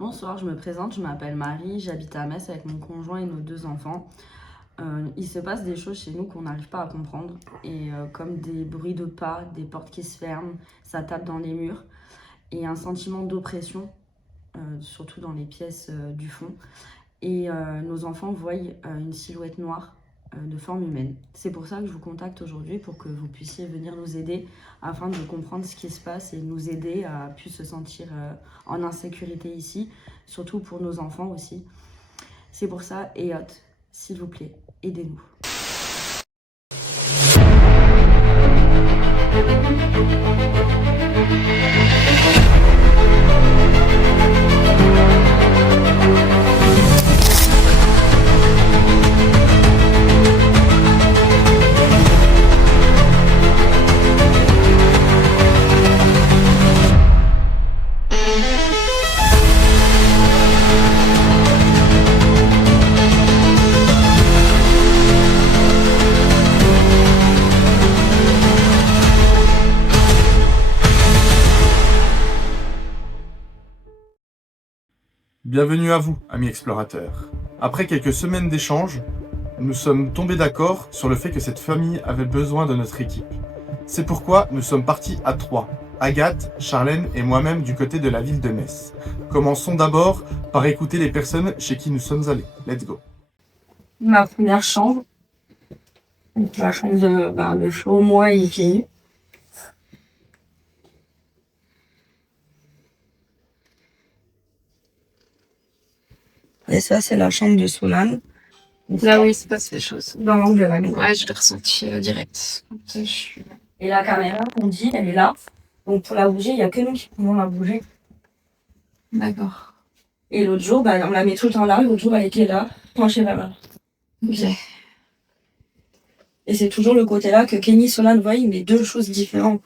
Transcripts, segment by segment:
Bonsoir, je me présente, je m'appelle Marie, j'habite à Metz avec mon conjoint et nos 2 enfants. Il se passe des choses chez nous qu'on n'arrive pas à comprendre et comme des bruits de pas, des portes qui se ferment, ça tape dans les murs et un sentiment d'oppression, surtout dans les pièces du fond. Et nos enfants voient une silhouette noire de forme humaine. C'est pour ça que je vous contacte aujourd'hui pour que vous puissiez venir nous aider afin de comprendre ce qui se passe et nous aider à plus se sentir en insécurité ici, surtout pour nos enfants aussi. C'est pour ça, EOT, s'il vous plaît, aidez-nous. Bienvenue à vous, amis explorateurs. Après quelques semaines d'échanges, nous sommes tombés d'accord sur le fait que cette famille avait besoin de notre équipe. C'est pourquoi nous sommes partis à 3, Agathe, Charlène et moi-même du côté de la ville de Metz. Commençons d'abord par écouter les personnes chez qui nous sommes allés. Let's go. Ma première chambre. Donc la chambre de Flo, moi et Kenny. Et ça, c'est la chambre de Solane. Là où il se passe les choses. Dans l'angle de la maison. Ouais, je l'ai ressenti direct. Et la caméra, on dit, elle est là. Donc pour la bouger, il n'y a que nous qui pouvons la bouger. D'accord. Et l'autre jour, on la met tout le temps là. L'autre jour, elle était là, penchée vers là. Ok. Et c'est toujours le côté là que Kenny et Solane voient, mais deux choses différentes.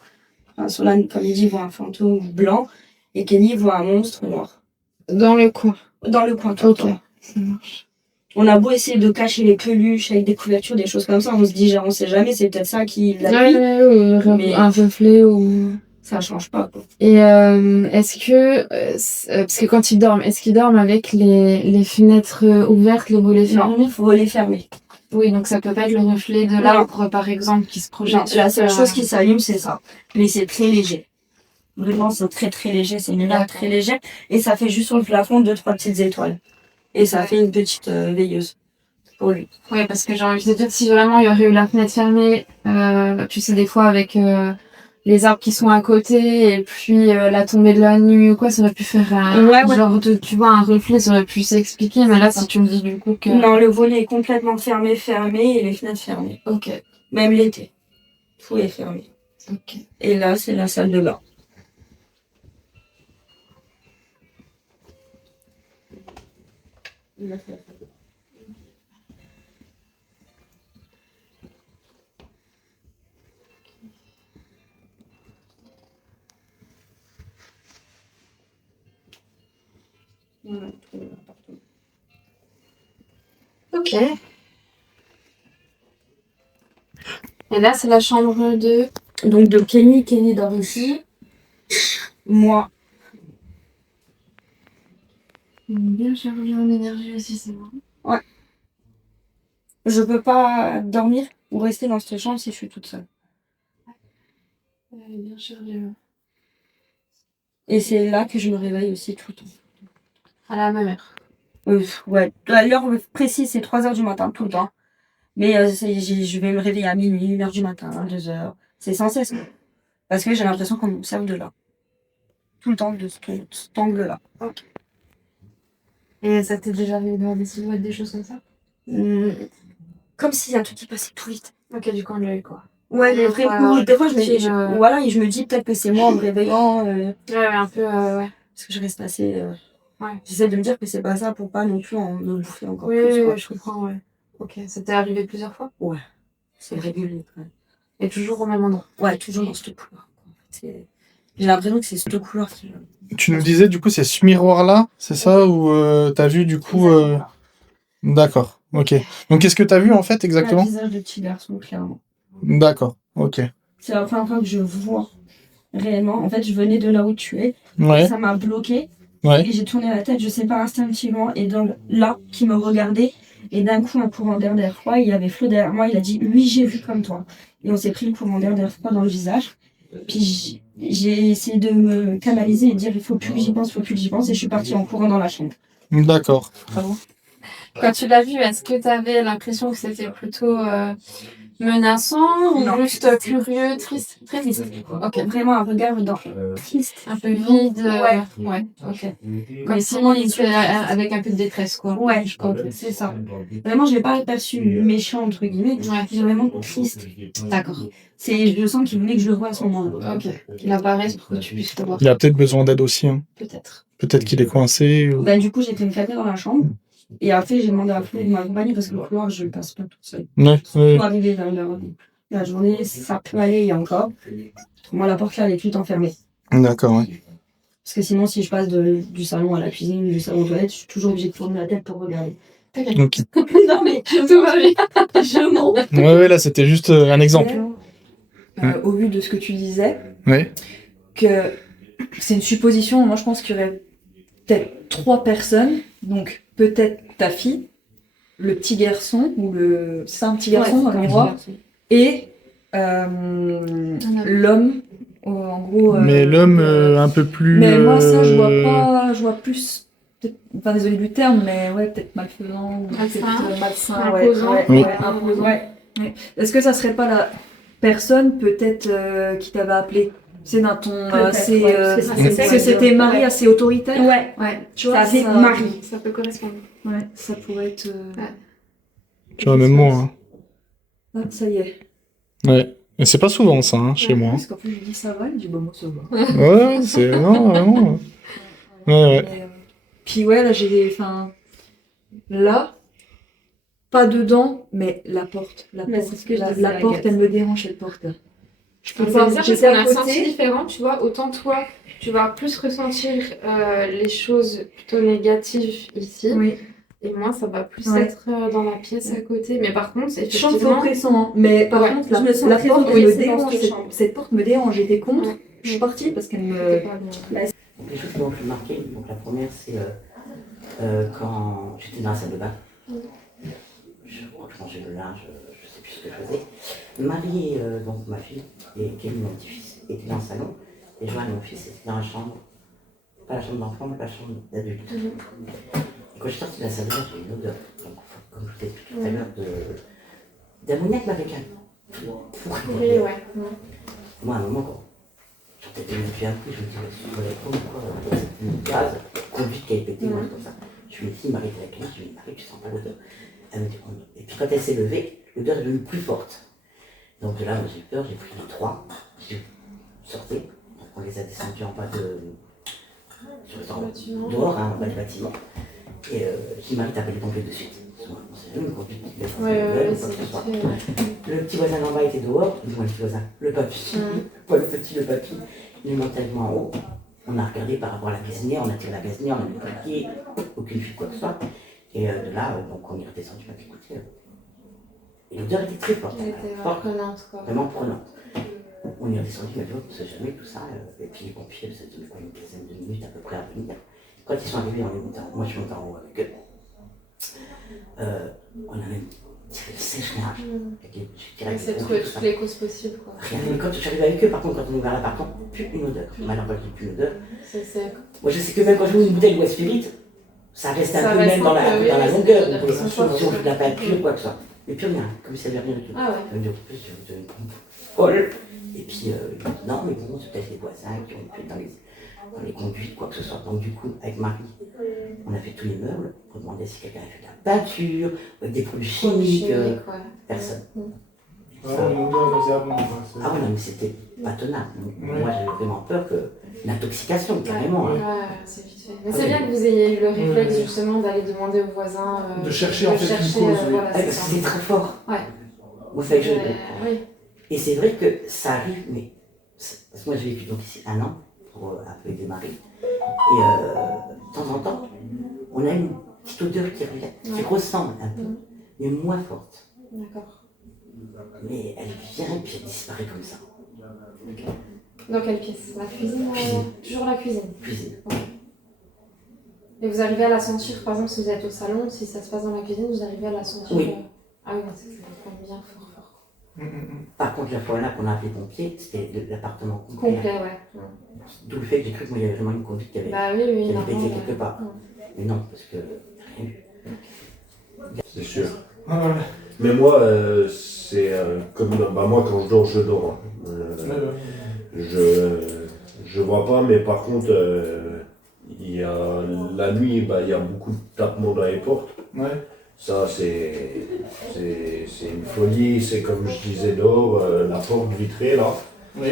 Enfin, Solane, comme il dit, voit un fantôme blanc. Et Kenny voit un monstre noir. Dans le coin. Dans le coin, tout le temps. Ça marche. On a beau essayer de cacher les peluches avec des couvertures, des choses comme ça, on se dit, on sait jamais, c'est peut-être ça qui l'a mis. Mais un reflet ou... ça change pas, quoi. Et est-ce que... parce que quand ils dorment, est-ce qu'ils dorment avec les fenêtres ouvertes, les volets fermés? Non, il faut les fermer. Oui, donc ça peut pas être le reflet de l'arbre, par exemple, qui se projette. Non, la seule chose qui s'allume, c'est ça. Mais c'est très léger. Vraiment, c'est très très léger, c'est une lumière très légère. Et ça fait juste sur le plafond 2-3 petites étoiles. Et ça fait une petite veilleuse pour lui. Oui, parce que j'ai envie de dire, si vraiment il y aurait eu la fenêtre fermée, tu sais, des fois avec les arbres qui sont à côté, et puis la tombée de la nuit ou quoi, ça aurait pu faire genre de, tu vois, un reflet, ça aurait pu s'expliquer, mais là, si tu me dis du coup que... Non, le volet est complètement fermé, et les fenêtres fermées. Ok. Même l'été. Tout est fermé. Ok. Et là, c'est la salle de bain. Voilà, tout l'appartement. Ok. Et là, c'est la chambre de... Donc de Kenny. Kenny dort ici. Moi. Bien chargé en énergie aussi, c'est bon. Ouais. Je peux pas dormir ou rester dans cette chambre si je suis toute seule. Bien chargé. Et c'est là que je me réveille aussi tout le temps. À la même heure. Ouais. À l'heure précise, c'est 3h du matin, tout le temps. Mais je vais me réveiller à minuit, 1h du matin, 2h. C'est sans cesse. Parce que j'ai l'impression qu'on m'observe de là. Tout le temps de cet angle-là. Ok. Et ça t'est déjà arrivé de voir des silhouettes, des choses comme ça? Comme s'il y a un truc qui passait tout vite. Ok, du coin de l'œil, quoi. Ouais, mais vraiment, des fois, je me dis peut-être que c'est moi en me réveillant. Ouais, un peu, ouais. Parce que je reste assez... Ouais. J'essaie de me dire que c'est pas ça pour pas non plus me bouffer encore oui, plus. Oui, je comprends, ouais. Ok, ça t'est arrivé plusieurs fois? Ouais, c'est régulier quand même. Et toujours au même endroit? Ouais, toujours dans cette couleur. J'ai l'impression que c'est cette couleur qui... Tu nous disais du coup c'est ce miroir-là, c'est ça, ou t'as vu du coup... D'accord, ok. Donc qu'est-ce que t'as vu en fait exactement? Un visage de petit garçon, clairement. D'accord, ok. C'est la première fois que je vois réellement. En fait, je venais de là où tu es. Ouais. Ça m'a bloqué. Ouais. Et j'ai tourné la tête, je sais pas, instinctivement, et donc là, qui me regardait, et d'un coup, un courant d'air froid, il y avait Flo derrière moi, il a dit, oui, j'ai vu comme toi. Et on s'est pris le courant d'air froid dans le visage. Puis j'ai essayé de me canaliser et de dire, il faut plus que j'y pense, il faut plus que j'y pense, et je suis partie en courant dans la chambre. D'accord. Bravo. Quand tu l'as vu, est-ce que tu avais l'impression que c'était plutôt menaçant ou Non. juste curieux, triste? Très triste. Ok. Vraiment un regard triste. Un peu vide. Ouais. Ok. Comme Mais si sinon, il il fait avec un peu de détresse, quoi. Ouais, Ok. c'est ça. Vraiment, je l'ai pas perçu méchant, entre guillemets. Ouais. J'ai vraiment triste. D'accord. Je sens qu'il voulait que je le voie à ce moment-là. Ok. Il apparaisse pour que tu puisses le voir. Il a peut-être besoin d'aide aussi. Hein. Peut-être. Peut-être qu'il est coincé. Ou... Ben, du coup, j'ai fait une claquette dans la chambre. Et après, j'ai demandé à Flo de m'accompagner parce que le couloir, je le passe pas toute seule. Ouais. Pour arriver vers la journée, ça peut aller et encore. Moi, la porte là, elle est toute enfermée. D'accord, ouais. Parce que sinon, si je passe du salon à la cuisine, du salon aux toilettes, je suis toujours obligée de tourner la tête pour regarder. Ok. Non, mais tout va bien. Je mens. Ouais, là, c'était juste un exemple. Au vu de ce que tu disais, Ouais. que c'est une supposition. Moi, je pense qu'il y aurait peut-être 3 personnes. Donc, peut-être ta fille, le petit garçon, ou le... C'est un petit garçon dans l'endroit, et l'homme, en gros... Mais l'homme un peu plus... Mais moi, ça, je vois pas... Je vois plus... Enfin, désolé du terme, mais ouais, peut-être malfaisant, ou peut-être malsain, Imposant. imposant. Ouais. Est-ce que ça serait pas la personne, peut-être, qui t'avait appelé? C'est d'un ton assez... que c'était Marie assez autoritaire. Ouais. Tu vois, Ça fait Marie. Ça peut correspondre. Ouais, ça pourrait être... Tu vois, même moi. Hein. Ah, ça y est. Ouais. Mais c'est pas souvent ça, hein, chez moi. Parce qu'en fait, je lui dis ça va, il me dit bah moi ça va. Ouais, c'est... Non, vraiment. Ouais. Mais, puis ouais, là j'ai... Enfin... Là, pas dedans, mais la porte. La Mais porte, c'est ce que je disais la à porte, Agathe. elle me dérange, cette porte. Je peux C'est pas... dire parce J'étais qu'on a à un senti côté. différent, tu vois. Autant toi, tu vas plus ressentir les choses plutôt négatives ici. Oui. Et moi, ça va plus Ouais. être dans la pièce à côté. Mais par contre, Je sens que c'est effectivement... oppressant, hein. Mais par Ouais, contre, je me sens la très porte, elle me oppressée dans dérange. cette chambre. Cette porte me dérange. J'étais contre. Ouais. Je suis partie parce qu'elle me... C'était pas bon. Les choses qui m'ont fait marquer, donc la première c'est quand j'étais dans la salle de bain. Je crois que je rangeais le linge, je sais plus ce que je faisais. Marie, donc ma fille, et Kelly, mon petit-fils, étaient dans le salon, et Joanne, mon fils, était dans la chambre, pas la chambre d'enfant, mais la chambre d'adulte. Et quand je suis sortie de la salle de bain, j'ai eu une odeur, donc, comme je vous ai dit tout à l'heure, d'ammoniac, mais avec un four. Oui, ouais. Moi, à un moment, quand j'entendais depuis un coup, je me disais, sur les pommes, quoi, c'est une gaz, conduite qui a pété, moi, comme ça. Je me dis, Marie était avec moi, je lui dis, Marie, tu sens pas l'odeur? Elle me dit, oh non. Et puis quand elle s'est levée, l'odeur est devenue plus forte. Donc là, j'ai eu peur, j'ai pris les 3, j'ai sorti, donc on les a descendus en bas dehors, hein, en bas du bâtiment. Et j'ai Marie tapé les pompiers de suite. On sait jamais, une conduite qui baisse en gueule, ou quoi que ce soit. Le petit voisin d'en bas était dehors, dis-moi le petit voisin, le papy, pas le petit, le papy, il est monté avec moi en haut. On a regardé par rapport à la gazinière, on a tiré la gazinière, on a mis le papier, aucune fuite, quoi que ce soit. Et de là, donc on est redescendu, on a écouté. Et l'odeur était très forte. Elle était Forte, prenante, quoi. vraiment prenante. On est redescendu, on a dit, on ne sait jamais tout ça. Et puis les pompiers, ça a duré quoi, une quinzaine de minutes à peu près à venir. Quand ils sont arrivés, moi je suis monté en haut avec eux. On a même tiré le sèche-linge. On essaie de trouver toutes les causes possibles, quoi. Rien, mais quand je suis arrivé avec eux, par contre, quand on est ouvert l'appartement, plus une odeur. Maintenant, quand je dis plus une odeur, C'est... moi je sais que même quand je mets une bouteille de spirit, ça reste Ça un peu reste même dans un la, peu, dans la oui, longueur. c'est On des peut odeurs qui sont si on fortes. joue de la peinture ou quoi que ce soit. Mais plus rien, comme si ça avait rien du tout. Ah ouais. Elle me dit, en plus, je vais te folle. Et puis, il m'a dit, non, mais bon, c'est peut-être les voisins qui ont été dans les conduites, quoi que ce soit. Donc, du coup, avec Marie, on a fait tous les meubles pour demander si quelqu'un avait fait de la peinture, des produits chimiques. ouais. Personne. Ah ouais, non, mais c'était pas tenable. Moi, j'avais vraiment peur que l'intoxication, carrément. Ouais, Hein. c'est vite fait. Mais c'est bien que vous ayez eu le réflexe justement d'aller demander aux voisins. De chercher en fait une cause, oui. voilà, Parce c'est que ça. c'était très fort. Ouais. Vous savez que je... Oui. Et c'est vrai que ça arrive, mais parce que moi j'ai vécu donc ici 1 an pour un peu démarrer. Et de temps en temps, on a une petite odeur qui revient, qui ressemble un peu, mais moins forte. D'accord. Mais elle vient et puis elle disparaît comme ça. Dans quelle pièce? La cuisine, Cuisine. Toujours la cuisine. Cuisine. Ok. Et vous arrivez à la sentir, par exemple, si vous êtes au salon, si ça se passe dans la cuisine, vous arrivez à la sentir? Oui. Ah oui, c'est bien fort. Par contre, la fois là qu'on a appelé pompier, c'était l'appartement complet. Complet, ouais. D'où le fait que j'ai cru qu'il y avait vraiment une conduite qui avait, Bah oui, qui avait pété normalement, quelque part. Mais non, parce que rien eu. C'est sûr. Ah, ouais. Mais moi, c'est comme moi quand je dors. Hein. Je vois pas, mais par contre, il y a la nuit, il y a beaucoup de tapements dans les portes. Ouais. Ça, c'est une folie. C'est comme je disais dehors, la porte vitrée là. Oui.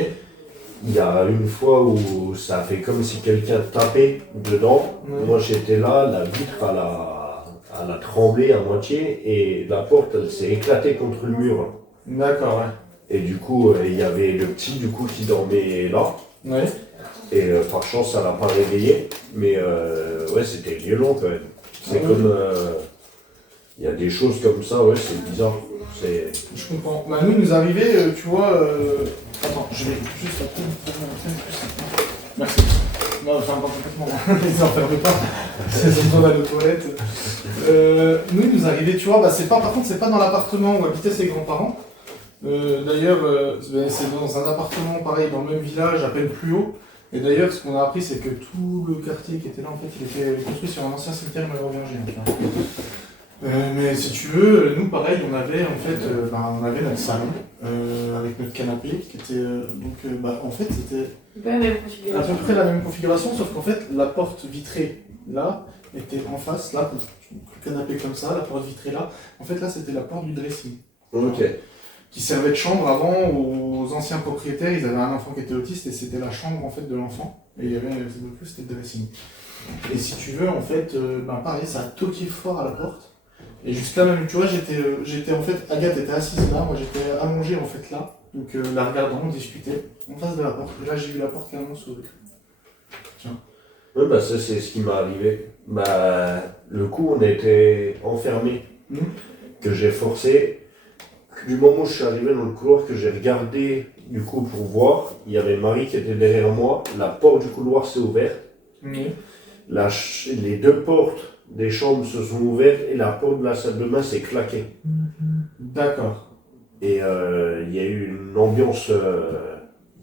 Il y a une fois où ça a fait comme si quelqu'un tapait dedans. Ouais. Moi j'étais là, la vitre elle a tremblé à moitié et la porte elle s'est éclatée contre le mur. D'accord, ouais. Et du coup, il y avait le petit du coup qui dormait là. Ouais. Et par chance, ça l'a pas réveillé. Mais ouais, c'était violent quand même. C'est comme. Il y a des choses comme ça, ouais, c'est bizarre. Je comprends. Bah, nous, il nous arrivait, tu vois. Attends, je vais juste après. Merci. Non, enfin, pas complètement. Les enferme pas. Ils ont besoin d'aller aux toilettes. Nous, il nous arrivait, tu vois, par contre, c'est pas dans l'appartement où habitaient ses grands-parents. D'ailleurs, c'est dans un appartement pareil, dans le même village, à peine plus haut. Et d'ailleurs, ce qu'on a appris, c'est que tout le quartier qui était là, en fait, il était construit sur un ancien cimetière mérovingien. Mais si tu veux, nous, pareil, on avait en fait, on avait notre salon avec notre canapé qui était en fait, c'était à peu près la même configuration, sauf qu'en fait, la porte vitrée là était en face, là, le canapé comme ça, la porte vitrée là. En fait, là, c'était la porte du dressing. Ok. Qui servait de chambre avant aux anciens propriétaires. Ils avaient un enfant qui était autiste et c'était la chambre en fait de l'enfant. Et il y avait c'était le dressing. Et si tu veux, en fait, pareil, ça a toqué fort à la porte. Et jusqu'à même, tu vois, j'étais en fait, Agathe était assise là, moi j'étais allongé en fait là. Donc la regardant, on discutait en face de la porte. Et là, j'ai vu la porte carrément s'ouvrir. Tiens. Ouais, ça c'est ce qui m'est arrivé. Le coup, on était enfermés, que j'ai forcé. Du moment où je suis arrivé dans le couloir, que j'ai regardé du coup pour voir, il y avait Marie qui était derrière moi, la porte du couloir s'est ouverte. Les deux portes des chambres se sont ouvertes et la porte de la salle de bain s'est claquée. D'accord. Et il y a eu une ambiance,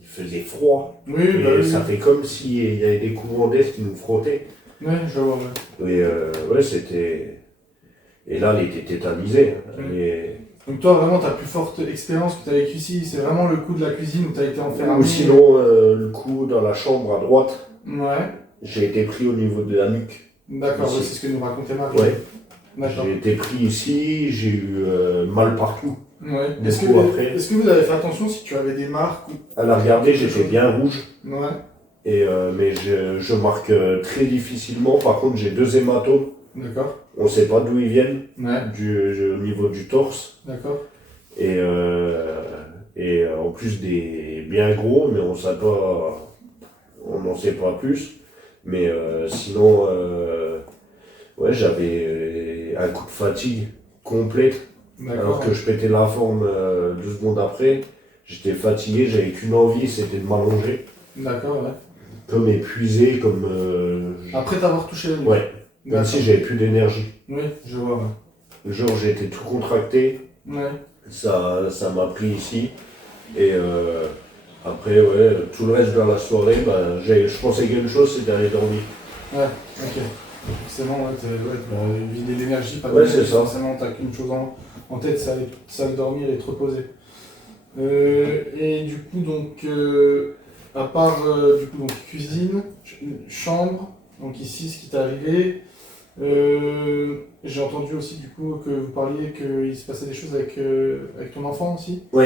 il faisait froid. Oui, et ça fait comme s'il y avait des courants d'air qui nous frottaient. Oui, je vois, ouais. Et ouais, c'était... Et là, elle était tétanisée. Donc toi, vraiment, ta plus forte expérience que tu as vécue ici, c'est vraiment le coup de la cuisine où tu as été enfermé. Ou sinon, le coup dans la chambre à droite, ouais. j'ai été pris au niveau de la nuque. D'accord, ouais, c'est ce que nous racontait Marie. Ouais. D'accord. J'ai été pris ici, j'ai eu mal partout. Ouais. Est-ce que vous avez fait attention si tu avais des marques À la regarder, j'étais bien rouge. Ouais. Et, mais je marque très difficilement. Par contre, j'ai 2 hématomes. D'accord. On ne sait pas d'où ils viennent. Ouais. Au niveau du torse. D'accord. Et en plus des bien gros, mais on n'en sait pas plus. Mais sinon, ouais, j'avais un coup de fatigue complète. Alors que je pétais la forme 2 secondes après. J'étais fatigué, j'avais qu'une envie, c'était de m'allonger. D'accord, ouais. Comme épuisé, comme... Après t'avoir touché la nuque. Ouais, comme si j'avais plus d'énergie. Oui, je vois, ouais. Genre j'étais tout contracté. Ouais. Ça m'a pris ici. Et après, ouais, tout le reste de la soirée, je pensais qu'une chose, c'était d'aller dormir. Ouais, ok. Forcément, ouais, vider l'énergie, pas de ouais, c'est ça. Forcément, t'as qu'une chose en tête, c'est dormir et te reposer. Et du coup, donc, à part du coup, donc, cuisine, chambre, donc ici, ce qui t'est arrivé, j'ai entendu aussi du coup que vous parliez qu'il se passait des choses avec ton enfant aussi. Oui.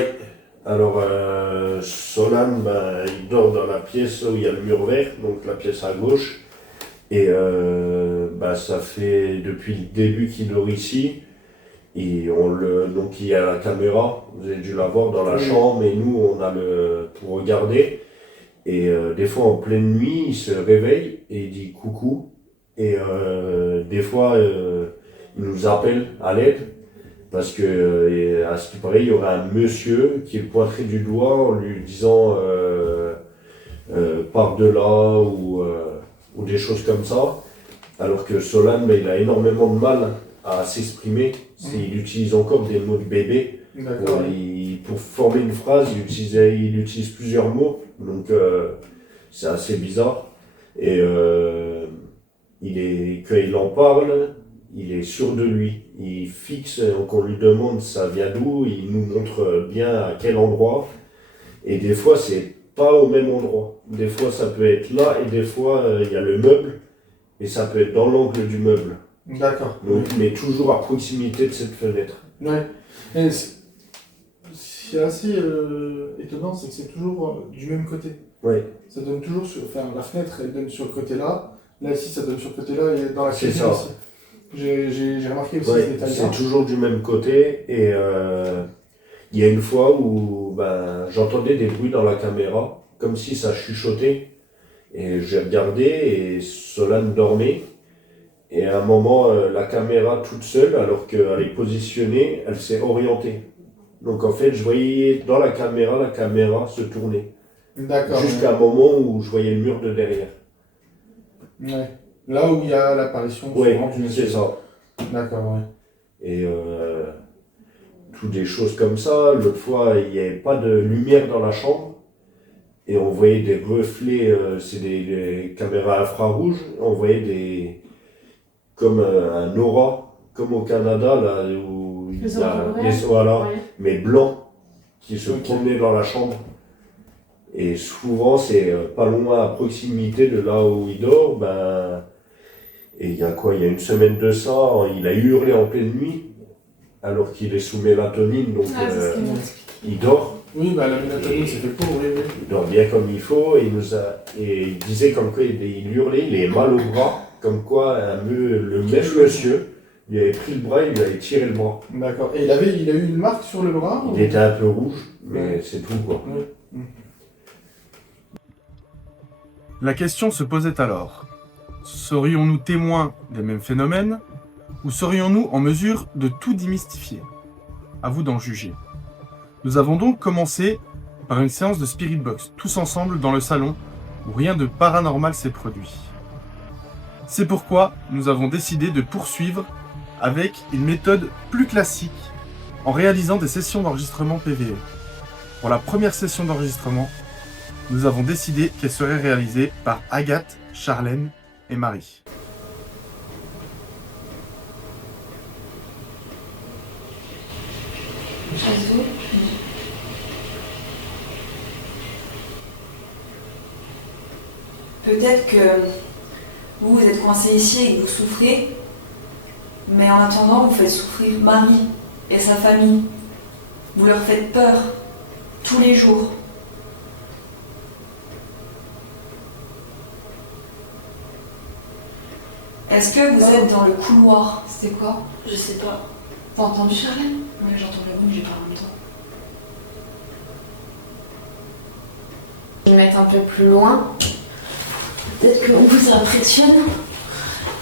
Alors, Solane, il dort dans la pièce où il y a le mur vert, donc la pièce à gauche. Et ça fait depuis le début qu'il dort ici. Et donc il y a la caméra, vous avez dû la voir dans la chambre, et nous on a pour regarder. Et des fois en pleine nuit, il se réveille et il dit coucou. Et des fois, il nous appelle à l'aide. Parce que, à ce qui paraît, il y aurait un monsieur qui le pointerait du doigt en lui disant par de là ou des choses comme ça. Alors que Solane, il a énormément de mal à s'exprimer. Il utilise encore des mots de bébé. D'accord. Pour former une phrase, il utilise plusieurs mots. Donc c'est assez bizarre. Et quand il en parle, il est sûr de lui. Il fixe, quand on lui demande ça vient d'où, il nous montre bien à quel endroit. Et des fois, c'est pas au même endroit. Des fois, ça peut être là, et des fois, il y a le meuble, et ça peut être dans l'angle du meuble. D'accord. Donc, mais toujours à proximité de cette fenêtre. Ouais. Et ce qui est assez étonnant, c'est que c'est toujours du même côté. Ouais. Ça donne toujours sur. Enfin, la fenêtre, elle donne sur le côté là. Là, ici, ça donne sur le côté là, et dans la C'est cuisine ça. aussi. J'ai remarqué aussi Ouais, ce détail-là. c'est toujours du même côté, et il y a une fois où j'entendais des bruits dans la caméra, comme si ça chuchotait. Et j'ai regardé, et Solane dormait. Et à un moment, la caméra toute seule, alors qu'elle est positionnée, elle s'est orientée. Donc en fait, je voyais dans la caméra se tourner. D'accord. Jusqu'à un moment où je voyais le mur de derrière. Ouais. Là où il y a l'apparition Oui, souvent du c'est ça. D'accord, ouais. Et toutes des choses comme ça. L'autre fois, il n'y avait pas de lumière dans la chambre. Et on voyait des reflets, c'est des caméras infrarouges. On voyait comme un aura, comme au Canada, là où il y a voilà, mais blancs, qui se promenaient dans la chambre. Et souvent, c'est pas loin à proximité de là où il dort. Et il y a quoi? Il y a une semaine de ça, il a hurlé en pleine nuit, alors qu'il est sous mélatonine, donc il dort. Oui, la mélatonine, c'est fait pour, oui. Il dort bien comme il faut, et il disait comme quoi il hurlait, il avait mal au bras, comme quoi le même monsieur, il avait pris le bras, il lui avait tiré le bras. D'accord. Et il a eu une marque sur le bras? Il était un peu rouge, mais c'est tout, quoi. Oui. La question se posait alors. Serions-nous témoins des mêmes phénomènes, ou serions-nous en mesure de tout démystifier? À vous d'en juger. Nous avons donc commencé par une séance de Spirit Box, tous ensemble dans le salon, où rien de paranormal s'est produit. C'est pourquoi nous avons décidé de poursuivre avec une méthode plus classique, en réalisant des sessions d'enregistrement PVE. Pour la première session d'enregistrement, nous avons décidé qu'elle serait réalisée par Agathe, Charlène et Marie. Peut-être que vous êtes coincé ici et que vous souffrez, mais en attendant, vous faites souffrir Marie et sa famille. Vous leur faites peur tous les jours. Est-ce que vous êtes dans le couloir? C'était quoi? Je sais pas. T'as entendu Charlène? Oui, j'entends le bruit, mais j'ai pas en même temps. Je vais mettre un peu plus loin. Peut-être qu'on vous impressionne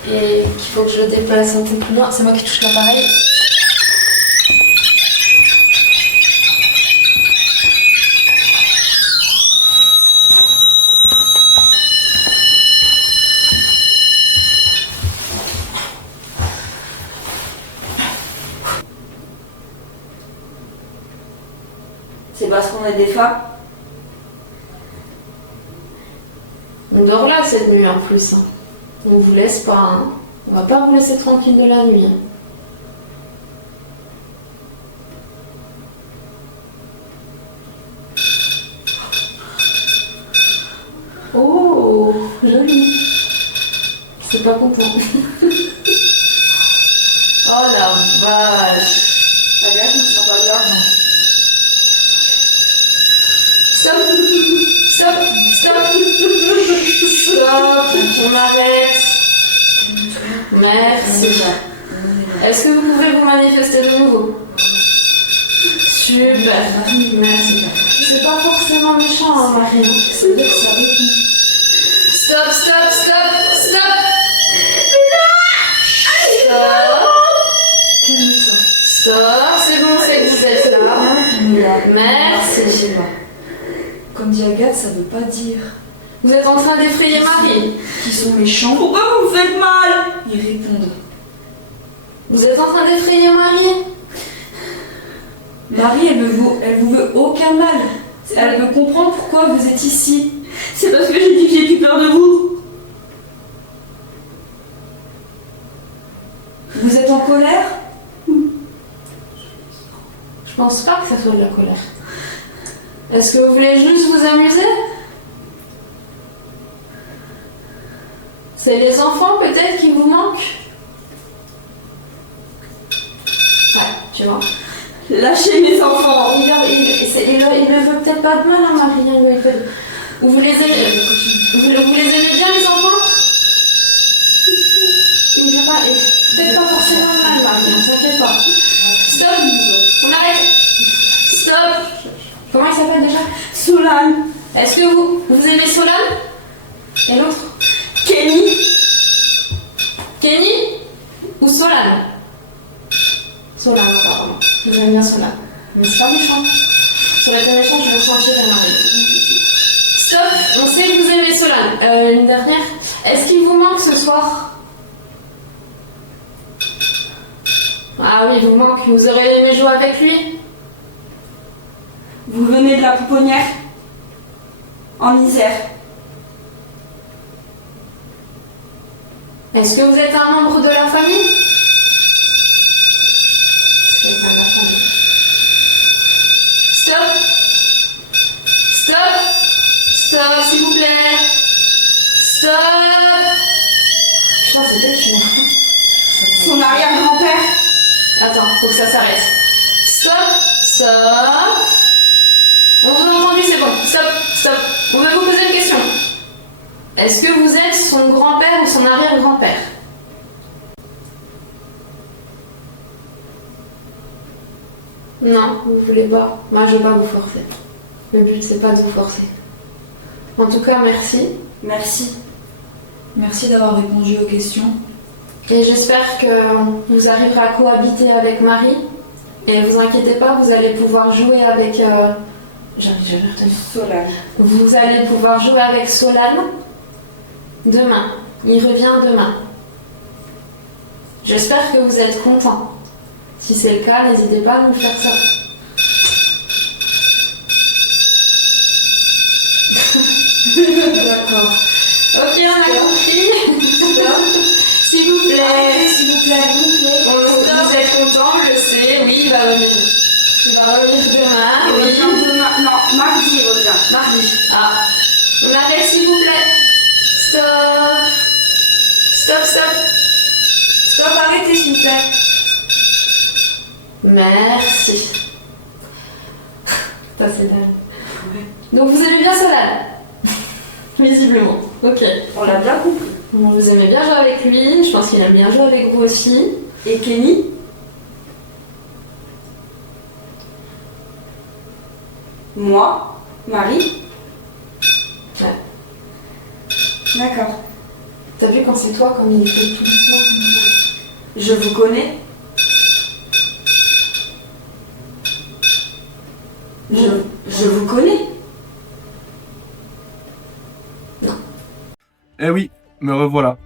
et qu'il faut que je le déplace un peu plus loin. C'est moi qui touche l'appareil. C'est parce qu'on est des femmes? On dort là cette nuit en plus. On vous laisse pas. Hein. On va pas vous laisser tranquille de la nuit. Oh, joli. C'est pas content. Oh la vache. Agathe, je me sens pas bien. Stop. Stop. Stop. Stop. On arrête. Merci. Est-ce que vous pouvez vous manifester de nouveau? Super. Merci. C'est pas forcément méchant, hein, Marie. C'est dire que ça répond. Stop, stop, stop, stop. Stop. Stop. C'est bon, c'est que vous êtes là. Merci. Comme dit Agathe, ça veut pas dire Vous êtes en train d'effrayer Marie. Qui sont méchants. Pourquoi vous me faites mal? Ils répondent. Vous êtes en train d'effrayer Marie. Marie, elle vous veut aucun mal. Elle veut comprendre pourquoi vous êtes ici. C'est parce que j'ai dit que j'ai plus peur de vous. Vous êtes en colère? Je pense pas que ça soit de la colère. Est-ce que vous voulez juste vous amuser? C'est les enfants peut-être qui vous manquent? Ouais, tu vois. Lâchez mes enfants. Il ne veut peut-être pas de mal, hein, Marie. Vous les aimez, vous les aimez bien, les enfants? Il veut pas, peut-être pas forcément de mal, Marie, ne t'inquiète pas. Stop, on arrête. Stop. Comment il s'appelle déjà? Solane. Est-ce que vous aimez Solane? Et l'autre? Kenny. Kenny ou Solane? Solane, apparemment. Vous aimez bien Solane. Mais c'est pas méchant. Ça aurait été méchant, je le sentirais, Marie. Stop, on sait que vous aimez Solane. Une dernière. Est-ce qu'il vous manque ce soir? Ah oui, il vous manque. Vous auriez aimé jouer avec lui? Vous venez de la pouponnière? En Isère. Est-ce que vous êtes un membre de la famille? C'est pas de la famille. Stop! Stop! Stop, s'il vous plaît! Stop! Putain, c'était le chemin. Son arrière-grand-père. Attends, faut que ça s'arrête. Stop! Stop! On vous a entendu, c'est bon. Stop! Stop! On va vous poser une question. Est-ce que vous êtes son grand-père ou son arrière-grand-père? Non, vous voulez pas. Moi, je vais pas vous forcer. Le but, c'est pas de vous forcer. En tout cas, merci. Merci. Merci d'avoir répondu aux questions. Et j'espère que vous arriverez à cohabiter avec Marie. Et vous inquiétez pas, vous allez pouvoir jouer avec... J'arrive jamais à retenir. Solane. Vous allez pouvoir jouer avec Solane demain. Il revient demain. J'espère que vous êtes contents. Si c'est le cas, n'hésitez pas à nous faire ça. D'accord. Ok, on a compris. S'il vous plaît. S'il vous plaît, Vous êtes contents, je le sais. Oui, il va revenir. Il va revenir demain. Il Oui. revient demain. Non, mardi il revient. Mardi. Ah. On arrête, s'il vous plaît. Stop. Stop, stop. Stop, arrêtez, s'il vous plaît. Merci. Ça, c'est dingue. Donc, vous aimez bien Solane? Visiblement. Ok. On l'a bien compris. Bon, vous aimez bien jouer avec lui. Je pense qu'il aime bien jouer avec vous aussi. Et Kenny? Moi? Marie? Ouais. D'accord. T'as vu quand c'est toi, comme il fait tout le soir? Je vous connais? Je vous connais? Eh oui, me revoilà.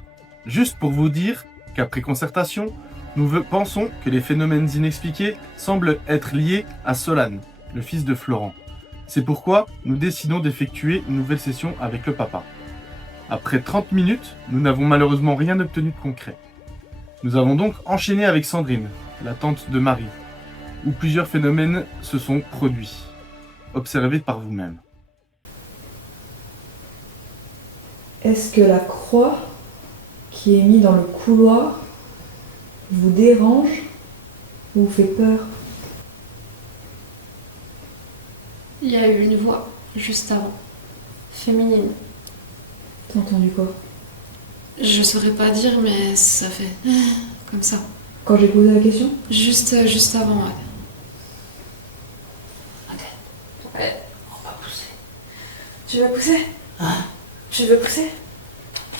Juste pour vous dire qu'après concertation, nous pensons que les phénomènes inexpliqués semblent être liés à Solane, le fils de Florent. C'est pourquoi nous décidons d'effectuer une nouvelle session avec le papa. Après 30 minutes, nous n'avons malheureusement rien obtenu de concret. Nous avons donc enchaîné avec Sandrine, la tante de Marie, où plusieurs phénomènes se sont produits. Observez par vous-même. Est-ce que la croix qui est mise dans le couloir vous dérange ou vous fait peur? Il y a eu une voix juste avant, féminine. T'as entendu quoi? Je saurais pas dire, mais ça fait comme ça. Quand j'ai posé la question? Juste avant, ouais. Ouais, on va pousser. Tu veux pousser? Hein? Tu veux pousser?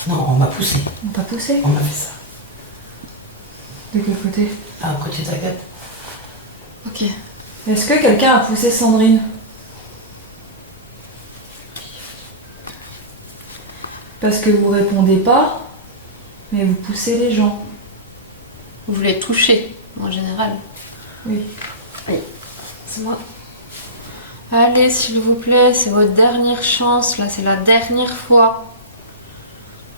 Non, on m'a poussé. On t'a poussé? On m'a fait ça. De quel côté? Ah, côté de ta gueule. Ok. Est-ce que quelqu'un a poussé Sandrine? Parce que vous répondez pas, mais vous poussez les gens. Vous les touchez, en général. Oui. C'est moi. Allez, s'il vous plaît, c'est votre dernière chance, là, c'est la dernière fois.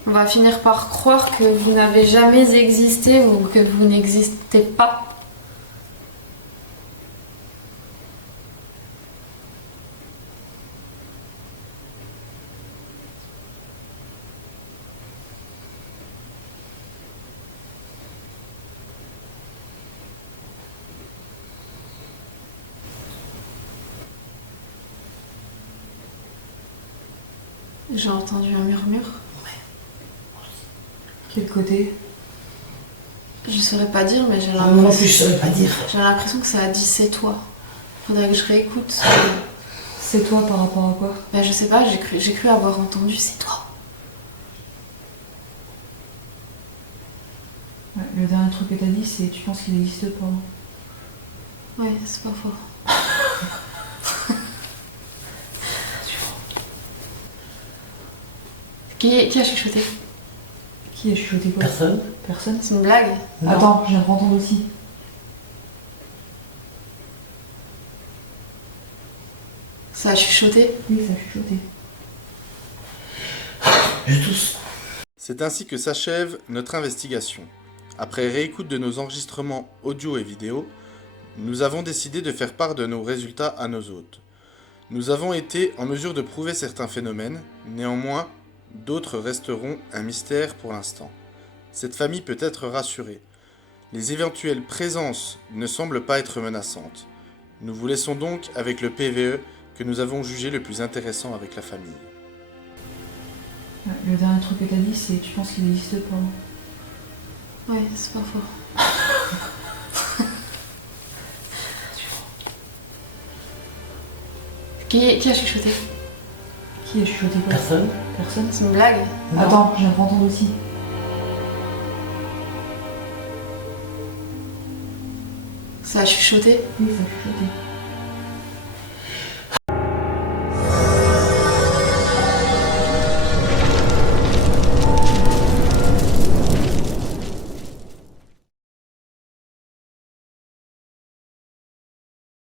On va finir par croire que vous n'avez jamais existé ou que vous n'existez pas. J'ai entendu un murmure. Quel côté? Je saurais pas dire, mais j'ai Moi non l'impression. plus, je saurais pas dire. J'ai l'impression que ça a dit c'est toi. Faudrait que je réécoute. C'est toi par rapport à quoi? Bah, je sais pas, j'ai cru avoir entendu c'est toi. Ouais, le dernier truc que t'as dit, c'est tu penses qu'il n'existe pas. Ouais, c'est pas faux. Qui a chuchoté? Qui a chuchoté quoi? Personne? Personne? C'est une blague? Non. Attends, je viens de entendre aussi. Ça a chuchoté? Oui, ça a chuchoté. Je tousse. C'est ainsi que s'achève notre investigation. Après réécoute de nos enregistrements audio et vidéo, nous avons décidé de faire part de nos résultats à nos hôtes. Nous avons été en mesure de prouver certains phénomènes, néanmoins, d'autres resteront un mystère pour l'instant. Cette famille peut être rassurée. Les éventuelles présences ne semblent pas être menaçantes. Nous vous laissons donc avec le PVE que nous avons jugé le plus intéressant avec la famille. Ouais, le dernier truc que t'as dit, c'est tu penses qu'il n'existe pas. Ouais, c'est pas faux. Qui a chuchoté? Qui a chuchoté quoi? Personne? Personne? C'est une blague? Non. Attends, je viens de entendre aussi. Ça a chuchoté? Oui, ça a chuchoté.